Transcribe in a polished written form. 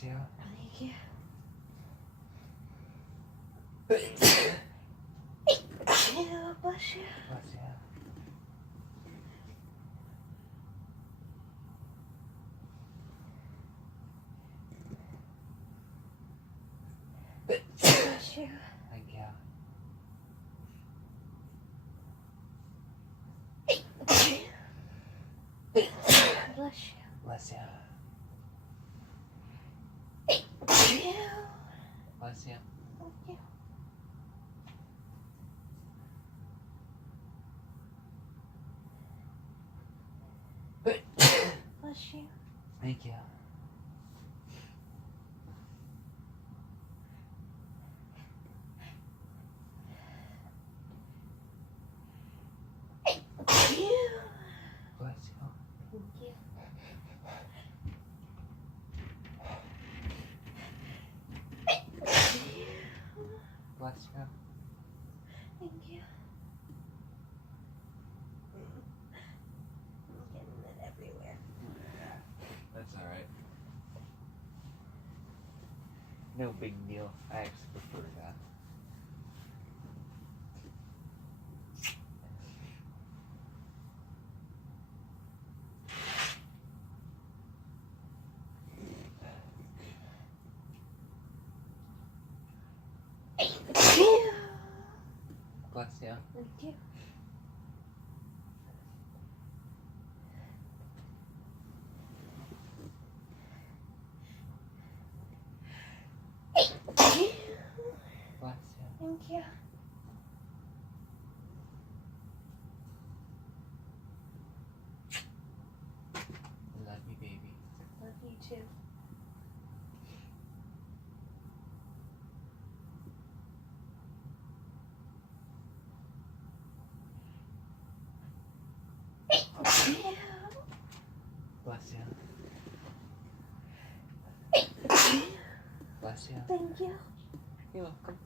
Bless you. Thank you. Yeah, bless you. Bless you. Bless you. Thank you. Bless you. Bless you. You. Bless you. Thank you. Bless you. Thank you. You. Bless you. Thank you. Bless you. Thank you. I'm getting it everywhere. That's alright. No big deal. I actually prefer that. You. Bless you. Thank you. Bless you. Thank you. Love you, baby. Love you too. Bless you. Bless you. Thank you. You're welcome.